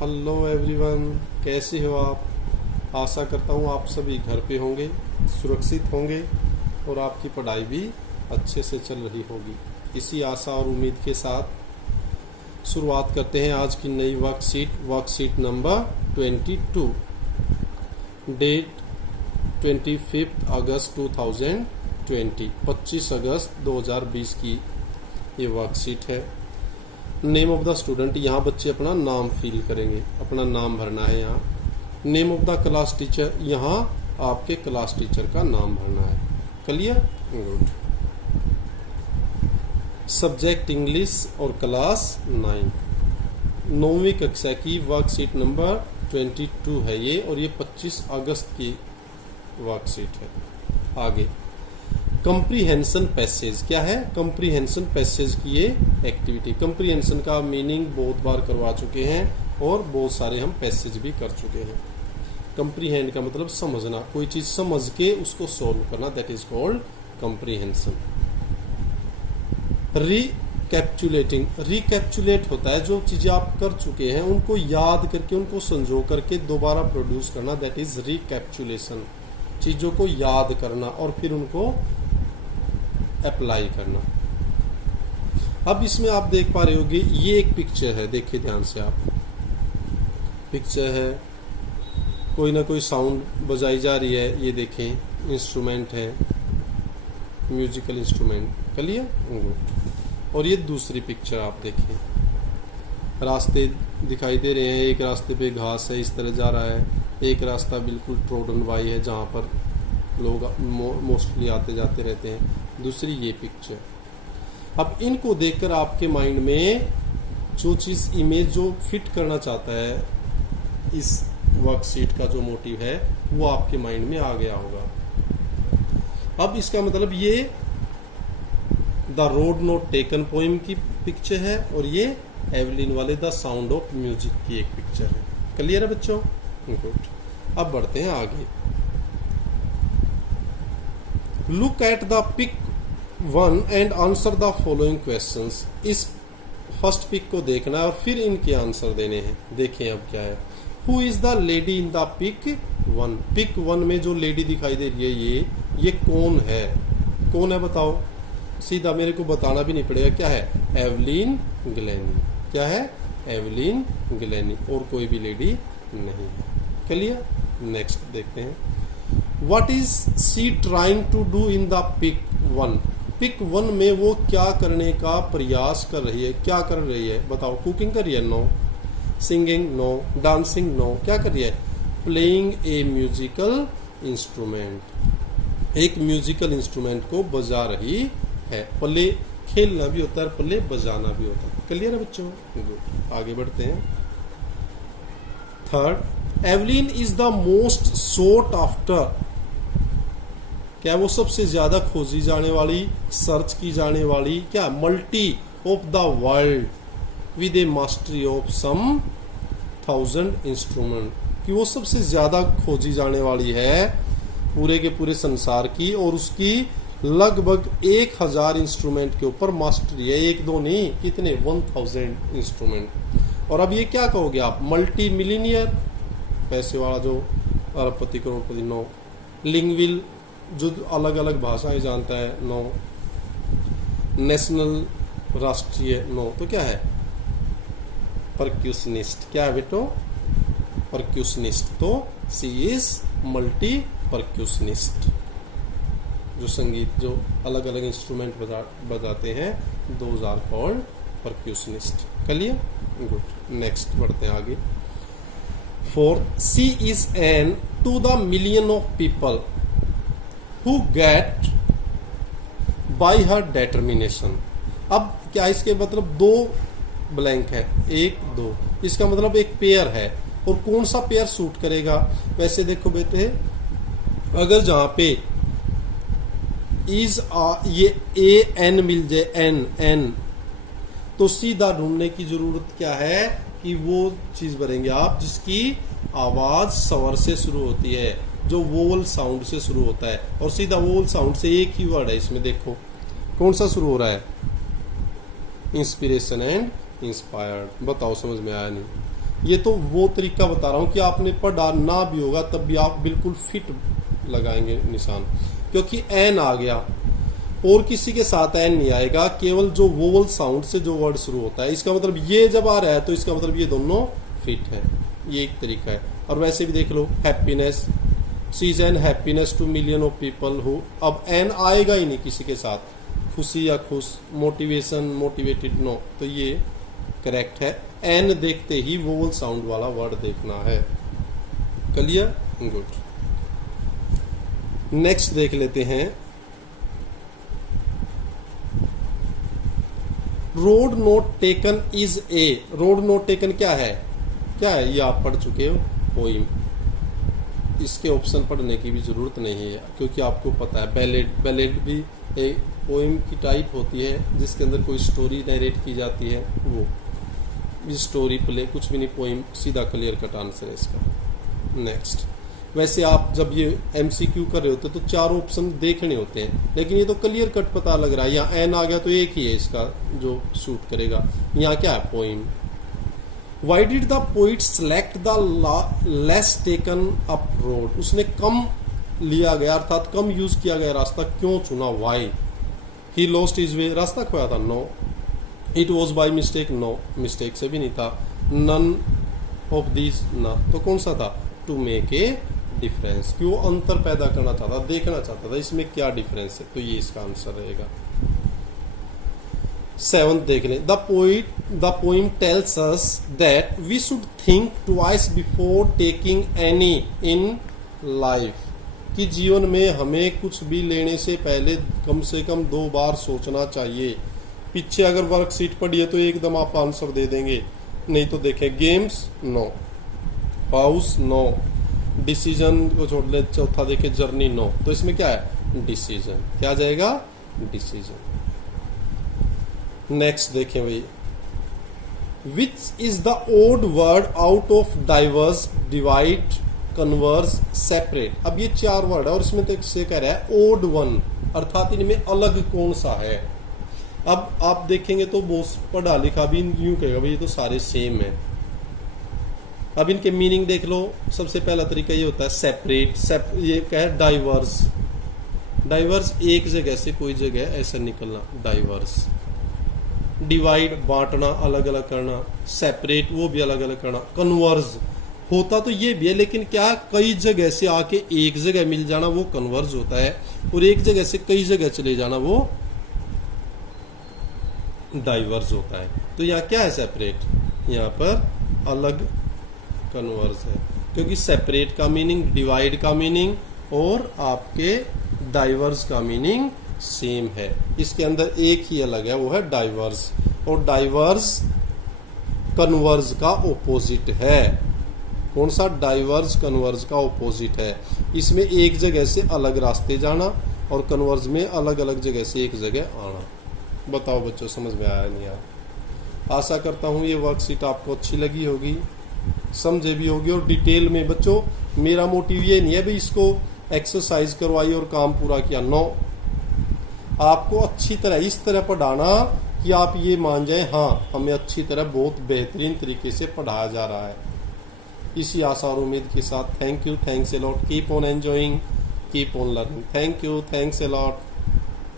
Hello everyone, कैसे हो आप। आशा करता हूँ आप सभी घर पे होंगे, सुरक्षित होंगे और आपकी पढ़ाई भी अच्छे से चल रही होगी। इसी आशा और उम्मीद के साथ शुरुआत करते हैं आज की नई वर्कशीट नंबर 22। डेट 25 अगस्त 2020, 25 अगस्त 2020 की ये वर्कशीट है। नेम ऑफ द स्टूडेंट, यहाँ बच्चे अपना नाम फिल करेंगे, अपना नाम भरना है। यहाँ name of the class teacher, यहाँ आपके क्लास टीचर का नाम भरना है। Clear, good. सब्जेक्ट इंग्लिश और क्लास 9, 9वीं कक्षा की वर्कशीट नंबर 22 है ये, और ये 25 अगस्त की वर्कशीट है। आगे कंप्रीहेंशन पैसेज क्या है? कंप्रीहेंशन पैसेज की ये एक्टिविटी। कंप्रीहेंशन का मीनिंग बहुत बार करवा चुके हैं और बहुत सारे हम पैसेज भी कर चुके हैं। कंप्रीहेंड का मतलब समझना, कोई चीज समझ के उसको सोल्व करना, that is called comprehension. Recapitulating, recapitulate होता है जो चीजें आप कर चुके हैं उनको याद करके, उनको संजो करके दोबारा प्रोड्यूस करना, दैट इज रिकैप्चुलेशन। चीजों को याद करना और फिर उनको अप्लाई करना। अब इसमें आप देख पा रहे होंगे, ये एक पिक्चर है, देखिए ध्यान से आप। पिक्चर है, कोई ना कोई साउंड बजाई जा रही है, ये देखें इंस्ट्रूमेंट है, म्यूजिकल इंस्ट्रूमेंट। Clear, good. और ये दूसरी पिक्चर आप देखें, रास्ते दिखाई दे रहे हैं। एक रास्ते पे घास है, इस तरह जा रहा है। एक रास्ता बिल्कुल ट्रोडन वाई है जहाँ पर लोग मोस्टली आते जाते रहते हैं। दूसरी ये पिक्चर। अब इनको देखकर आपके माइंड में जो चीज़, इमेज जो फिट करना चाहता है, इस वर्कशीट का जो मोटिव है वो आपके माइंड में आ गया होगा। अब इसका मतलब ये the road not taken poem की पिक्चर है और ये एवलिन वाले द साउंड ऑफ म्यूजिक की एक पिक्चर है। क्लियर है बच्चों, गुड। अब बढ़ते हैं आगे। Look at the pic 1 and answer the following questions. इस फर्स्ट पिक को देखना है और फिर इनके आंसर देने हैं। देखें अब क्या है। Who is the lady in the pic 1? Pic 1 में जो लेडी दिखाई दे रही है ये कौन है? कौन है बताओ? सीधा मेरे को बताना भी नहीं पड़ेगा। क्या है? Evelyn Glenny. क्या है? एवलिन ग्लेनी, और कोई भी लेडी नहीं है। क्लियर, नेक्स्ट देखते हैं। What is she trying to do in the pic 1? Pic 1 में वो क्या करने का प्रयास कर रही है? क्या कर रही है बताओ? कुकिंग कर रही है? No. Singing? No. Dancing? No. क्या कर रही है? Playing a musical instrument. एक म्यूजिकल इंस्ट्रूमेंट को बजा रही है। प्ले खेलना भी होता है, प्ले बजाना भी होता है। क्लियर है बच्चों, गुड। आगे बढ़ते हैं। Third, Evelyn is the most sought after. क्या वो सबसे ज्यादा खोजी जाने वाली, सर्च की जाने वाली, क्या multi of the world with a mastery of some 1000 instrument. कि वो सबसे ज्यादा खोजी जाने वाली है पूरे के पूरे संसार की, और उसकी लगभग 1000 इंस्ट्रूमेंट के ऊपर मास्टरी है। एक दो नहीं, कितने? 1000 इंस्ट्रूमेंट। और अब ये क्या कहोगे आप? मल्टी मिलीनियर, पैसे वाला जो अरबपति करोड़पति। नो। लिंग्विल, जो अलग अलग भाषाएं जानता है। नो। नेशनल, राष्ट्रीय। नो। तो क्या है? परक्यूशनिस्ट। क्या है बेटो? परक्यूशनिस्ट। तो सी इज मल्टी परक्यूशनिस्ट। जो संगीत, जो अलग अलग इंस्ट्रूमेंट बजाते हैं, those are called percussionist. Clear, good. Next बढ़ते हैं आगे। Fourth, she is an to the million of people who get by her determination. अब क्या इसके मतलब? दो ब्लैंक है, 1 2। इसका मतलब एक पेयर है, और कौन सा पेयर सूट करेगा? वैसे देखो बेटे, अगर जहां पे इज ये ए एन मिल जाए, एन एन, तो सीधा ढूंढने की जरूरत क्या है कि वो चीज भरेंगे आप जिसकी आवाज स्वर से शुरू होती है, जो वोवल साउंड से शुरू होता है। और सीधा वोवल साउंड से एक ही वर्ड है इसमें, देखो कौन सा शुरू हो रहा है? Inspiration and inspired. बताओ, समझ में आया नहीं? ये तो वो तरीका बता रहा हूँ कि आपने पढ़ा ना भी होगा तब भी आप बिल्कुल फिट लगाएंगे निशान, क्योंकि एन आ गया और किसी के साथ एन नहीं आएगा, केवल जो वोवल साउंड से जो वर्ड शुरू होता है। इसका मतलब ये जब आ रहा है तो इसका मतलब ये दोनों फिट है। ये एक तरीका है। और वैसे भी देख लो, happiness, she is an happiness to million of people who, अब एन आएगा ही नहीं किसी के साथ, खुशी या खुश, मोटिवेशन, मोटिवेटेड, नो, तो ये करेक्ट है। एन देखते ही वोवल साउंड वाला वर्ड देखना है। क्लियर? गुड। नेक्स्ट देख लेते हैं, road not taken is a. Road not taken क्या है? क्या है ये आप पढ़ चुके हो, पोइम। इसके ऑप्शन पढ़ने की भी जरूरत नहीं है क्योंकि आपको पता है बैलेड। बैलेड भी एक पोइम की टाइप होती है जिसके अंदर कोई स्टोरी नरेट की जाती है, वो स्टोरी प्ले कुछ भी नहीं, पोइम सीधा क्लियर कट आंसर है इसका। नेक्स्ट, वैसे आप जब ये एमसीक्यू कर रहे होते तो चारों ऑप्शन देखने होते हैं, लेकिन ये तो क्लियर कट पता लग रहा है। यहाँ एन आ गया तो एक ही है इसका जो शूट करेगा। यहाँ क्या है? Poem. Why did the poet select the less taken up road? उसने कम लिया गया अर्थात कम यूज किया गया रास्ता क्यों चुना? Why? He lost his way, रास्ता खोया था? No. It was by mistake? No, mistake से भी नहीं था। नन ऑफ दिस, ना, तो कौन सा था? टू मेक ए डिफरेंस, कि वो अंतर पैदा करना चाहता, देखना चाहता था इसमें क्या डिफरेंस है, तो ये इसका आंसर रहेगा। 7th देख लें, the poem tells us that we should think twice before taking any in life, कि जीवन में हमें कुछ भी लेने से पहले कम से कम 2 बार सोचना चाहिए। पीछे अगर वर्कशीट पढ़ी है तो एकदम आप आंसर दे देंगे, नहीं तो देखें, games no, house no, decision को छोड़ ले, चौथा देखे जर्नी नो, तो इसमें क्या है? डिसीजन। क्या जाएगा? डिसीजन। नेक्स्ट देखें भाई, which is the odd word out of diverse, divide, converse, separate. अब ये 4 वर्ड है और इसमें तो से कह रहा है ओड वन, अर्थात इनमें अलग कौन सा है। अब आप देखेंगे तो बहुत पढ़ा लिखा भी यूं कहेगा भाई ये तो सारे सेम है। अब इनके मीनिंग देख लो। सबसे पहला तरीका ये होता है सेपरेट, ये क्या है? डाइवर्स। डाइवर्स एक जगह से कोई जगह ऐसा निकलना, डाइवर्स। डिवाइड बांटना, अलग अलग करना। सेपरेट वो भी अलग अलग करना। कन्वर्ज होता तो ये भी है, लेकिन क्या कई जगह से आके एक जगह मिल जाना वो कन्वर्ज होता है, और एक जगह से कई जगह चले जाना वो डाइवर्स होता है। तो यहाँ क्या है? सेपरेट। यहाँ पर अलग कन्वर्ज है, क्योंकि सेपरेट का मीनिंग, डिवाइड का मीनिंग और आपके डाइवर्स का मीनिंग सेम है। इसके अंदर एक ही अलग है, वो है डाइवर्स। और डाइवर्स कन्वर्ज का ओपोजिट है। कौन सा? डाइवर्स कन्वर्ज का ओपोजिट है। इसमें एक जगह से अलग रास्ते जाना और कन्वर्ज में अलग अलग जगह से एक जगह आना। बताओ बच्चों, समझ में आया नहीं आया? आशा करता हूँ ये वर्कशीट आपको अच्छी लगी होगी, समझे भी होगी। और डिटेल में बच्चों, मेरा मोटिव ये नहीं है भाई इसको एक्सरसाइज करवाई और काम पूरा किया, नो। आपको अच्छी तरह इस तरह पढ़ाना कि आप ये मान जाए हाँ हमें अच्छी तरह बहुत बेहतरीन तरीके से पढ़ाया जा रहा है। इसी आशा और उम्मीद के साथ thank you, thanks a lot, keep on enjoying, keep on learning. Thank you, thanks a lot.